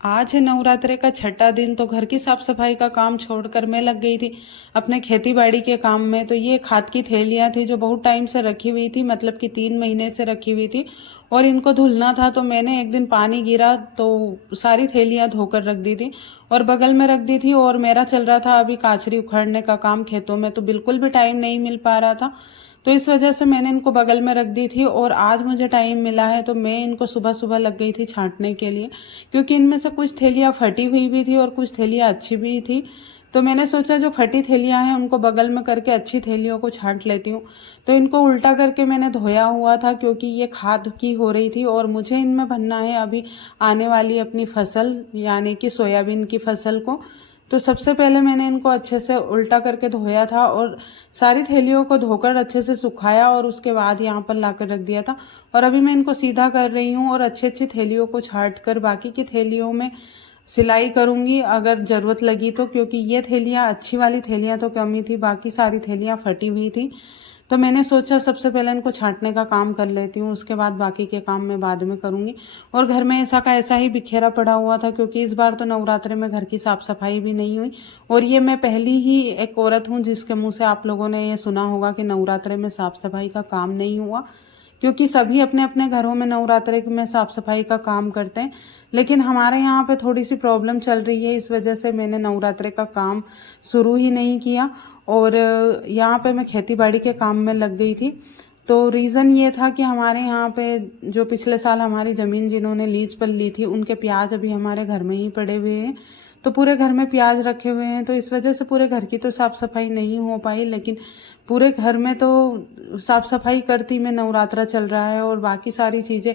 आज है नवरात्रे का छठा दिन। तो घर की साफ सफाई का काम छोड़कर मैं लग गई थी अपने खेती बाड़ी के काम में। तो ये खाद की थैलियां थी जो बहुत टाइम से रखी हुई थी, मतलब कि 3 महीने से रखी हुई थी और इनको धुलना था। तो मैंने एक दिन पानी गिरा तो सारी थैलियां धोकर रख दी थी और बगल में रख दी थी। और मेरा चल रहा था अभी काचरी उखाड़ने का काम खेतों में, तो बिल्कुल भी टाइम नहीं मिल पा रहा था। तो इस वजह से मैंने इनको बगल में रख दी थी और आज मुझे टाइम मिला है तो मैं इनको सुबह सुबह लग गई थी छांटने के लिए, क्योंकि इनमें से कुछ थैलियाँ फटी हुई भी थी और कुछ थैलियाँ अच्छी भी थी। तो मैंने सोचा जो फटी थैलियाँ हैं उनको बगल में करके अच्छी थैलियों को छांट लेती हूँ। तो इनको उल्टा करके मैंने धोया हुआ था क्योंकि ये खाद की हो रही थी और मुझे इनमें भरना है अभी आने वाली अपनी फसल, यानी कि सोयाबीन की फसल को। तो सबसे पहले मैंने इनको अच्छे से उल्टा करके धोया था और सारी थैलियों को धोकर अच्छे से सुखाया और उसके बाद यहाँ पर लाकर रख दिया था। और अभी मैं इनको सीधा कर रही हूँ और अच्छी अच्छी थैलियों को छाट कर बाकी की थैलियों में सिलाई करूँगी अगर ज़रूरत लगी तो, क्योंकि ये थैलियाँ अच्छी वाली थैलियाँ तो कम ही थी, बाकी सारी थैलियाँ फटी हुई थी। तो मैंने सोचा सबसे पहले इनको छांटने का काम कर लेती हूँ, उसके बाद बाकी के काम मैं बाद में करूँगी। और घर में ऐसा का ऐसा ही बिखेरा पड़ा हुआ था क्योंकि इस बार तो नवरात्रे में घर की साफ सफाई भी नहीं हुई। और ये मैं पहली ही एक औरत हूँ जिसके मुंह से आप लोगों ने ये सुना होगा कि नवरात्रे में साफ सफाई का काम नहीं हुआ, क्योंकि सभी अपने अपने घरों में नवरात्रे में साफ सफाई का काम करते हैं। लेकिन हमारे यहाँ पे थोड़ी सी प्रॉब्लम चल रही है, इस वजह से मैंने नवरात्रे का काम शुरू ही नहीं किया और यहाँ पे मैं खेती बाड़ी के काम में लग गई थी। तो रीज़न ये था कि हमारे यहाँ पे जो पिछले साल हमारी ज़मीन जिन्होंने लीज पर ली थी उनके प्याज अभी हमारे घर में ही पड़े हुए हैं। तो पूरे घर में प्याज रखे हुए हैं, तो इस वजह से पूरे घर की तो साफ़ सफाई नहीं हो पाई, लेकिन पूरे घर में तो साफ़ सफाई करती में नवरात्रा चल रहा है और बाकी सारी चीज़ें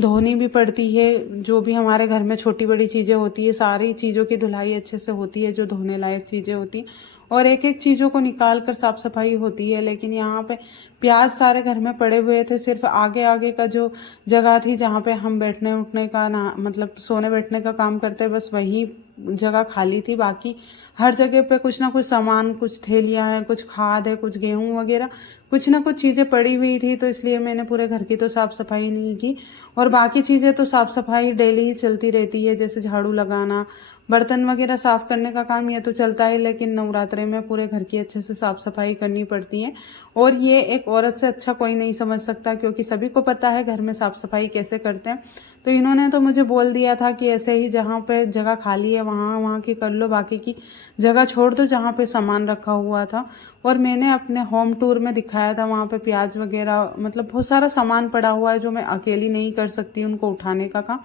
धोनी भी पड़ती है। जो भी हमारे घर में छोटी बड़ी चीज़ें होती है सारी चीज़ों की धुलाई अच्छे से होती है, जो धोने लायक चीज़ें होती हैं, और एक एक चीज़ों को निकाल कर साफ सफाई होती है। लेकिन यहाँ पे प्याज सारे घर में पड़े हुए थे, सिर्फ आगे आगे का जो जगह थी जहाँ पे हम बैठने उठने का ना मतलब सोने बैठने का काम करते बस वही जगह खाली थी। बाकी हर जगह पे कुछ ना कुछ सामान, कुछ थैलियाँ हैं, कुछ खाद है, कुछ गेहूँ वगैरह कुछ ना कुछ चीज़ें पड़ी हुई थी। तो इसलिए मैंने पूरे घर की तो साफ़ सफाई नहीं की और बाकी चीज़ें तो साफ़ सफाई डेली ही चलती रहती है, जैसे झाड़ू लगाना, बर्तन वगैरह साफ़ करने का काम ये तो चलता है। लेकिन नवरात्रे में पूरे घर की अच्छे से साफ़ सफाई करनी पड़ती है और ये एक औरत से अच्छा कोई नहीं समझ सकता, क्योंकि सभी को पता है घर में साफ़ सफाई कैसे करते हैं। तो इन्होंने तो मुझे बोल दिया था कि ऐसे ही जहाँ पे जगह खाली है वहाँ वहाँ की कर लो, बाकी की जगह छोड़ दो जहाँ पे सामान रखा हुआ था। और मैंने अपने होम टूर में दिखाया था वहाँ पे प्याज वगैरह, मतलब बहुत सारा सामान पड़ा हुआ है जो मैं अकेली नहीं कर सकती उनको उठाने का काम।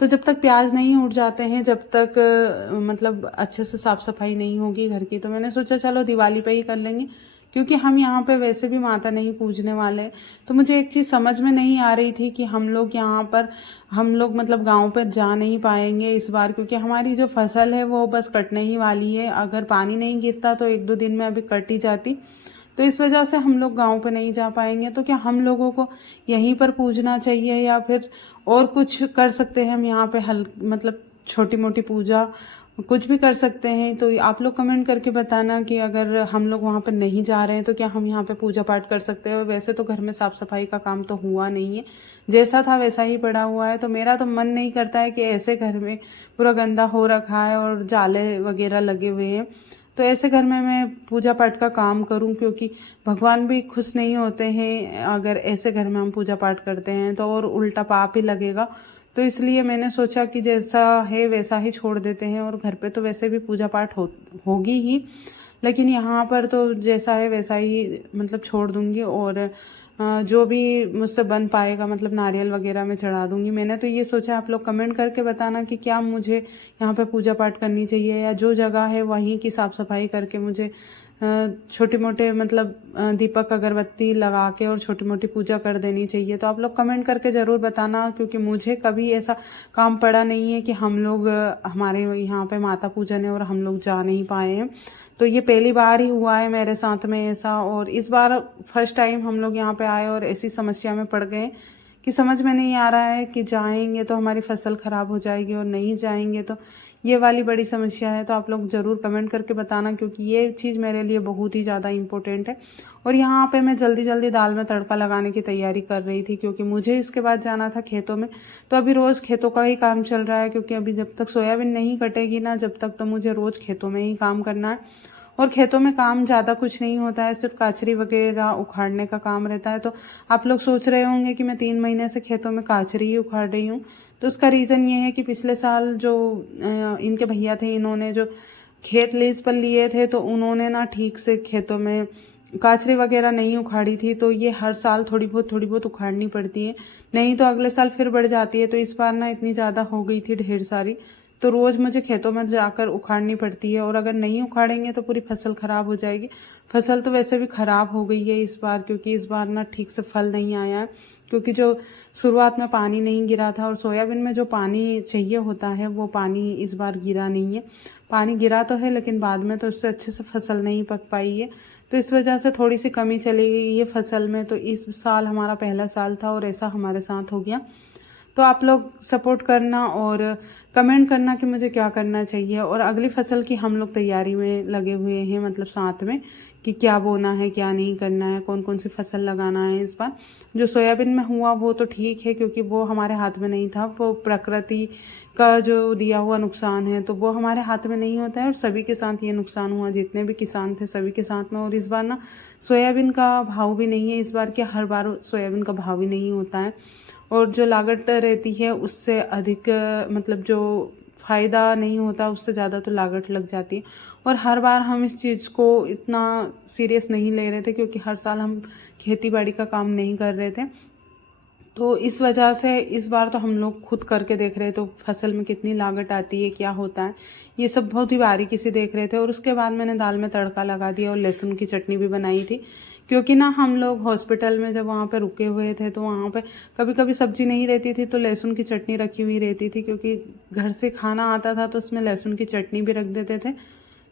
तो जब तक प्याज नहीं उठ जाते हैं, जब तक मतलब अच्छे से साफ सफाई नहीं होगी घर की, तो मैंने सोचा चलो दिवाली पे ही कर लेंगे, क्योंकि हम यहाँ पे वैसे भी माता नहीं पूजने वाले। तो मुझे एक चीज़ समझ में नहीं आ रही थी कि हम लोग यहाँ पर हम लोग मतलब गांव पर जा नहीं पाएंगे इस बार, क्योंकि हमारी जो फसल है वो बस कटने ही वाली है। अगर पानी नहीं गिरता तो 1-2 दिन में अभी कट ही जाती। तो इस वजह से हम लोग गांव पे नहीं जा पाएंगे। तो क्या हम लोगों को यहीं पर पूजना चाहिए या फिर और कुछ कर सकते हैं हम यहाँ पे, हल मतलब छोटी मोटी पूजा कुछ भी कर सकते हैं? तो आप लोग कमेंट करके बताना कि अगर हम लोग वहाँ पर नहीं जा रहे हैं तो क्या हम यहाँ पे पूजा पाठ कर सकते हैं। वैसे तो घर में साफ सफाई का काम तो हुआ नहीं है, जैसा था वैसा ही पड़ा हुआ है। तो मेरा तो मन नहीं करता है कि ऐसे घर में पूरा गंदा हो रखा है और जाले वगैरह लगे हुए हैं, तो ऐसे घर में मैं पूजा पाठ का काम करूं, क्योंकि भगवान भी खुश नहीं होते हैं अगर ऐसे घर में हम पूजा पाठ करते हैं, तो और उल्टा पाप ही लगेगा। तो इसलिए मैंने सोचा कि जैसा है वैसा ही छोड़ देते हैं, और घर पे तो वैसे भी पूजा पाठ होगी ही, लेकिन यहाँ पर तो जैसा है वैसा ही मतलब छोड़ दूंगी। और जो भी मुझसे बन पाएगा मतलब नारियल वगैरह में चढ़ा दूंगी। मैंने तो ये सोचा, आप लोग कमेंट करके बताना कि क्या मुझे यहाँ पे पूजा पाठ करनी चाहिए या जो जगह है वहीं की साफ़ सफाई करके मुझे छोटे मोटे मतलब दीपक अगरबत्ती लगा के और छोटी मोटी पूजा कर देनी चाहिए। तो आप लोग कमेंट करके ज़रूर बताना, क्योंकि मुझे कभी ऐसा काम पड़ा नहीं है कि हम लोग हमारे यहाँ पे माता पूजन है और हम लोग जा नहीं पाए हैं। तो ये पहली बार ही हुआ है मेरे साथ में ऐसा, और इस बार फर्स्ट टाइम हम लोग यहाँ पे आए और ऐसी समस्या में पड़ गए कि समझ में नहीं आ रहा है कि जाएंगे तो हमारी फसल ख़राब हो जाएगी और नहीं जाएंगे तो ये वाली बड़ी समस्या है। तो आप लोग ज़रूर कमेंट करके बताना, क्योंकि ये चीज़ मेरे लिए बहुत ही ज़्यादा इम्पोर्टेंट है। और यहाँ पे मैं जल्दी जल्दी दाल में तड़का लगाने की तैयारी कर रही थी, क्योंकि मुझे इसके बाद जाना था खेतों में। तो अभी रोज़ खेतों का ही काम चल रहा है, क्योंकि अभी जब तक सोयाबीन नहीं कटेगी ना, जब तक तो मुझे रोज़ खेतों में ही काम करना है। और खेतों में काम ज़्यादा कुछ नहीं होता है, सिर्फ काचरी वगैरह उखाड़ने का काम रहता है। तो आप लोग सोच रहे होंगे कि मैं 3 महीने से खेतों में काचरी ही उखाड़ रही हूँ। तो उसका रीज़न ये है कि पिछले साल जो इनके भैया थे, इन्होंने जो खेत लीज पर लिए थे, तो उन्होंने ना ठीक से खेतों में काचरी वगैरह नहीं उखाड़ी थी। तो ये हर साल थोड़ी बहुत उखाड़नी पड़ती है, नहीं तो अगले साल फिर बढ़ जाती है। तो इस बार ना इतनी ज़्यादा हो गई थी ढेर सारी, तो रोज़ मुझे खेतों में जाकर उखाड़नी पड़ती है। और अगर नहीं उखाड़ेंगे तो पूरी फसल ख़राब हो जाएगी। फसल तो वैसे भी ख़राब हो गई है इस बार, क्योंकि इस बार ना ठीक से फल नहीं आया है, क्योंकि जो शुरुआत में पानी नहीं गिरा था। और सोयाबीन में जो पानी चाहिए होता है वो पानी इस बार गिरा नहीं है। पानी गिरा तो है, लेकिन बाद में तो उससे अच्छे से फसल नहीं पक पाई है। तो इस वजह से थोड़ी सी कमी चली गई है फसल में। तो इस साल हमारा पहला साल था और ऐसा हमारे साथ हो गया। तो आप लोग सपोर्ट करना और कमेंट करना कि मुझे क्या करना चाहिए। और अगली फसल की हम लोग तैयारी में लगे हुए हैं, मतलब साथ में, कि क्या बोना है, क्या नहीं करना है, कौन कौन सी फसल लगाना है इस बार। जो सोयाबीन में हुआ वो तो ठीक है, क्योंकि वो हमारे हाथ में नहीं था, वो प्रकृति का जो दिया हुआ नुकसान है, तो वो हमारे हाथ में नहीं होता है। और सभी के साथ ये नुकसान हुआ, जितने भी किसान थे सभी के साथ में। और इस बार ना सोयाबीन का भाव भी नहीं है इस बार, कि हर बार सोयाबीन का भाव ही नहीं होता है। और जो लागत रहती है उससे अधिक, मतलब जो फ़ायदा नहीं होता उससे ज़्यादा तो लागत लग जाती है। और हर बार हम इस चीज़ को इतना सीरियस नहीं ले रहे थे, क्योंकि हर साल हम खेती बाड़ी का काम नहीं कर रहे थे। तो इस वजह से इस बार तो हम लोग खुद करके देख रहे थे, तो फसल में कितनी लागत आती है, क्या होता है, ये सब बहुत ही बारीकी से देख रहे थे। और उसके बाद मैंने दाल में तड़का लगा दिया और लहसुन की चटनी भी बनाई थी, क्योंकि ना हम लोग हॉस्पिटल में जब वहाँ पे रुके हुए थे, तो वहाँ पे कभी कभी सब्जी नहीं रहती थी, तो लहसुन की चटनी रखी हुई रहती थी, क्योंकि घर से खाना आता था तो उसमें लहसुन की चटनी भी रख देते थे।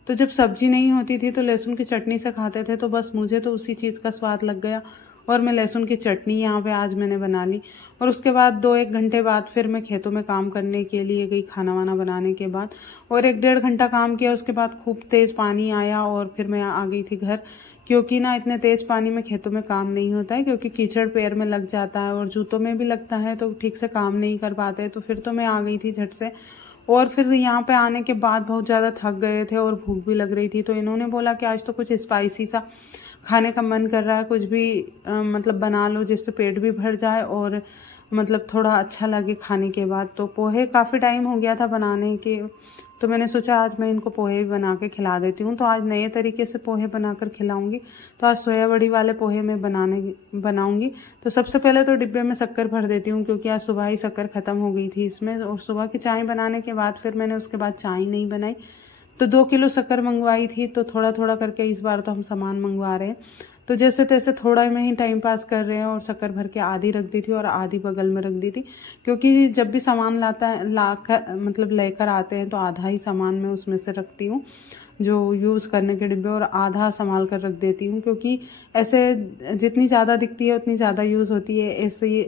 तो जब सब्जी नहीं होती थी तो लहसुन की चटनी से खाते थे। तो बस मुझे तो उसी चीज़ का स्वाद लग गया और मैं लहसुन की चटनी यहाँ पे आज मैंने बना ली। और उसके बाद 2-1 घंटे बाद फिर मैं खेतों में काम करने के लिए गई, खाना वाना बनाने के बाद। और 1-1.5 घंटा काम किया, उसके बाद खूब तेज़ पानी आया और फिर मैं आ गई थी घर, क्योंकि ना इतने तेज़ पानी में खेतों में काम नहीं होता है, क्योंकि कीचड़ पैर में लग जाता है और जूतों में भी लगता है, तो ठीक से काम नहीं कर पाते। तो फिर तो मैं आ गई थी झट से। और फिर यहाँ पे आने के बाद बहुत ज़्यादा थक गए थे और भूख भी लग रही थी, तो इन्होंने बोला कि आज तो कुछ स्पाइसी सा खाने का मन कर रहा है, कुछ भी मतलब बना लो जिससे पेट भी भर जाए और मतलब थोड़ा अच्छा लगे खाने के बाद। तो पोहे काफ़ी टाइम हो गया था बनाने के, तो मैंने सोचा आज मैं इनको पोहे भी बना के खिला देती हूँ। तो आज नए तरीके से पोहे बनाकर खिलाऊंगी। तो आज सोया बड़ी वाले पोहे मैं बनाऊंगी। तो सबसे पहले तो डिब्बे में शक्कर भर देती हूँ, क्योंकि आज सुबह ही शक्कर ख़त्म हो गई थी इसमें। और सुबह की चाय बनाने के बाद फिर मैंने उसके बाद चाय नहीं बनाई। तो 2 किलो शक्कर मंगवाई थी, तो थोड़ा थोड़ा करके इस बार तो हम सामान मंगवा रहे हैं। तो जैसे तैसे थोड़ा में ही टाइम पास कर रहे हैं। और शक्कर भर के आधी रख दी थी और आधी बगल में रख दी थी, क्योंकि जब भी सामान लाकर मतलब लेकर आते हैं तो आधा ही सामान मैं उसमें से रखती हूँ जो यूज़ करने के डिब्बे, और आधा संभाल कर रख देती हूँ, क्योंकि ऐसे जितनी ज़्यादा दिखती है उतनी ज़्यादा यूज़ होती है।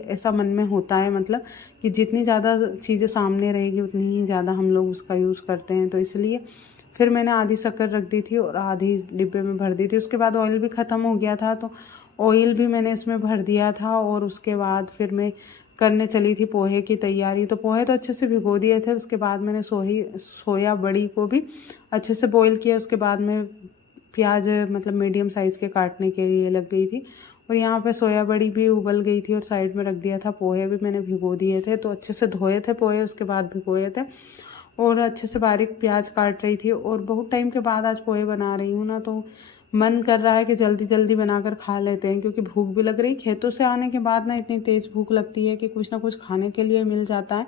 ऐसा मन में होता है, मतलब कि जितनी ज़्यादा चीज़ें सामने रहेगी उतनी ही ज़्यादा हम लोग उसका यूज़ करते हैं। तो इसलिए फिर मैंने आधी शक्कर रख दी थी और आधी डिब्बे में भर दी थी। उसके बाद ऑयल भी ख़त्म हो गया था, तो ऑयल भी मैंने इसमें भर दिया था। और उसके बाद फिर मैं करने चली थी पोहे की तैयारी। तो पोहे तो अच्छे से भिगो दिए थे। उसके बाद मैंने सोया बड़ी को भी अच्छे से बॉईल किया। उसके बाद में प्याज मतलब मीडियम साइज़ के काटने के लिए लग गई थी। और यहाँ पे सोया बड़ी भी उबल गई थी और साइड में रख दिया था। पोहे भी मैंने भिगो दिए थे, तो अच्छे से धोए थे पोहे, उसके बाद भिगोए थे। और अच्छे से बारीक प्याज काट रही थी। और बहुत टाइम के बाद आज पोहे बना रही हूँ ना, तो मन कर रहा है कि जल्दी जल्दी बनाकर खा लेते हैं, क्योंकि भूख भी लग रही। खेतों से आने के बाद ना इतनी तेज़ भूख लगती है कि कुछ ना कुछ खाने के लिए मिल जाता है,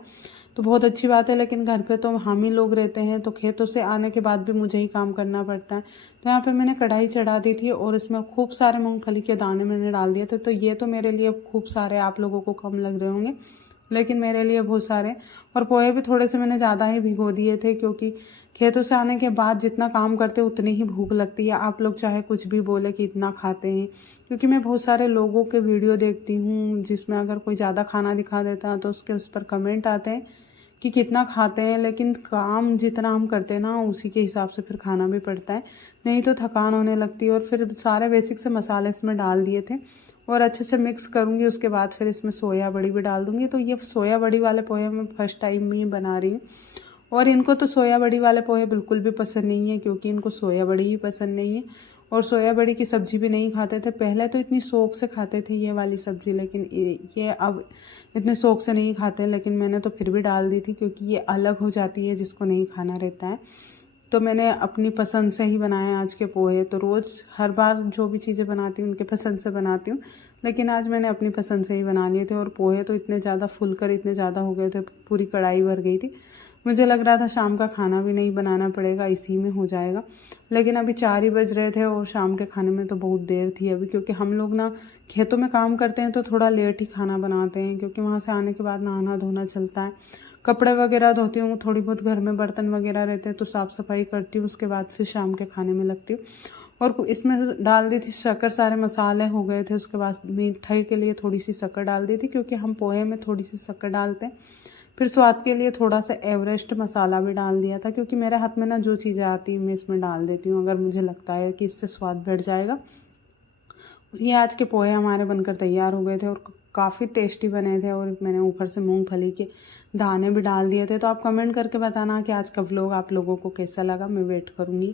तो बहुत अच्छी बात है। लेकिन घर पे तो हम ही लोग रहते हैं, तो खेतों से आने के बाद भी मुझे ही काम करना पड़ता है। तो यहाँ पे मैंने कढ़ाई चढ़ा दी थी और इसमें खूब सारे मूंगफली के दाने मैंने डाल दिए थे। तो ये तो मेरे लिए खूब सारे, आप लोगों को कम लग रहे होंगे, लेकिन मेरे लिए बहुत सारे। और पोहे भी थोड़े से मैंने ज़्यादा ही भिगो दिए थे, क्योंकि खेतों से आने के बाद जितना काम करते उतनी ही भूख लगती है। आप लोग चाहे कुछ भी बोले कि इतना खाते हैं, क्योंकि मैं बहुत सारे लोगों के वीडियो देखती हूँ जिसमें अगर कोई ज़्यादा खाना दिखा देता है तो उसके उस पर कमेंट आते हैं कि कितना खाते हैं, लेकिन काम जितना हम करते हैं ना उसी के हिसाब से फिर खाना भी पड़ता है, नहीं तो थकान होने लगती है। और फिर सारे बेसिक से मसाले इसमें डाल दिए थे और अच्छे से मिक्स करूँगी। उसके बाद फिर इसमें सोया बड़ी भी डाल दूँगी। तो ये सोया बड़ी वाले पोहे मैं फर्स्ट टाइम ही बना रही हूँ, और इनको तो सोया बड़ी वाले पोहे बिल्कुल भी पसंद नहीं है, क्योंकि इनको सोया बड़ी ही पसंद नहीं है और सोया बड़ी की सब्ज़ी भी नहीं खाते थे। पहले तो इतनी शौक से खाते थे ये वाली सब्ज़ी, लेकिन ये अब इतने शौक से नहीं खाते। लेकिन मैंने तो फिर भी डाल दी थी, क्योंकि ये अलग हो जाती है जिसको नहीं खाना रहता है। तो मैंने अपनी पसंद से ही बनाए आज के पोहे। तो रोज़ हर बार जो भी चीज़ें बनाती हूँ उनके पसंद से बनाती हूँ, लेकिन आज मैंने अपनी पसंद से ही बना लिए थे। और पोहे तो इतने ज़्यादा फुलकर इतने ज़्यादा हो गए थे, पूरी कढ़ाई भर गई थी। मुझे लग रहा था शाम का खाना भी नहीं बनाना पड़ेगा, इसी में हो जाएगा। लेकिन अभी 4 ही बज रहे थे और शाम के खाने में तो बहुत देर थी अभी, क्योंकि हम लोग ना खेतों में काम करते हैं तो थोड़ा लेट ही खाना बनाते हैं, क्योंकि वहाँ से आने के बाद नहाना धोना चलता है। कपड़े वगैरह धोती हूँ, थोड़ी बहुत घर में बर्तन वगैरह रहते हैं तो साफ़ सफाई करती हूँ, उसके बाद फिर शाम के खाने में लगती हूँ। और इसमें डाल दी थी शक्कर, सारे मसाले हो गए थे। उसके बाद मिठाई के लिए थोड़ी सी शक्कर डाल दी थी, क्योंकि हम पोहे में थोड़ी सी शक्कर डालते हैं। फिर स्वाद के लिए थोड़ा सा एवरेस्ट मसाला भी डाल दिया था, क्योंकि मेरे हाथ में ना जो चीज़ें आती हैं मैं इसमें डाल देती हूँ, अगर मुझे लगता है कि इससे स्वाद बढ़ जाएगा। और ये आज के पोहे हमारे बनकर तैयार हो गए थे और काफ़ी टेस्टी बने थे। और मैंने ऊपर से मूंगफली के दाने भी डाल दिए थे। तो आप कमेंट करके बताना कि आज का व्लॉग आप लोगों को कैसा लगा, मैं वेट करूँगी।